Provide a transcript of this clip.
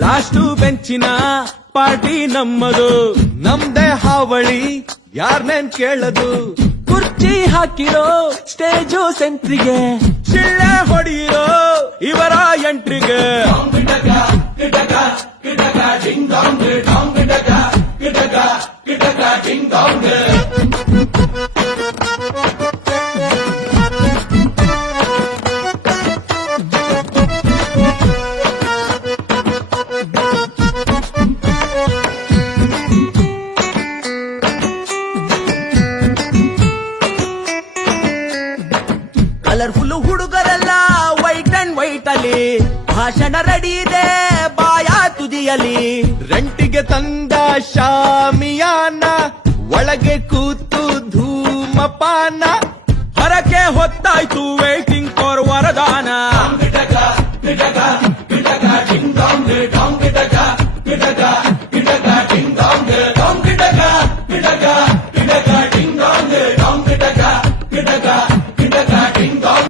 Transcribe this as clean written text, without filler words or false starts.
Last ಬೆಂಚಿನ party ನಮ್ಮದು, ನಮ್ದೇ ಹಾವಳಿ ಯಾರ್ನೇನ್ ಕೇಳದು. ಕುರ್ಚಿ ಹಾಕಿರೋ ಸ್ಟೇಜು ಸೆಂಟ್ರಿಗೆ, ಶಿಳ್ಳೆ ಹೊಡೆಯಿರೋ ಇವರ ಎಂಟ್ರಿಗೆ. ಕಲರ್ಫುಲ್ ಹುಡುಗರೆಲ್ಲ ವೈಟ್ ಅಂಡ್ ವೈಟ್ ಅಲ್ಲಿ, ಭಾಷಣ ರೆಡಿ ಇದೆ ಬಾಯ ತುದಿಯಲಿ. ರೆಂಟಿಗೆ ತಂದ ಶಾಮಿಯಾನ, ಒಳಗೆ ಕೂತು ಧೂಮಪಾನ, ಹೊರಕ್ಕೆ ಹೊತ್ತಾಯ್ತು ವೇಟಿಂಗ್ ಫಾರ್ ವರದಾನ.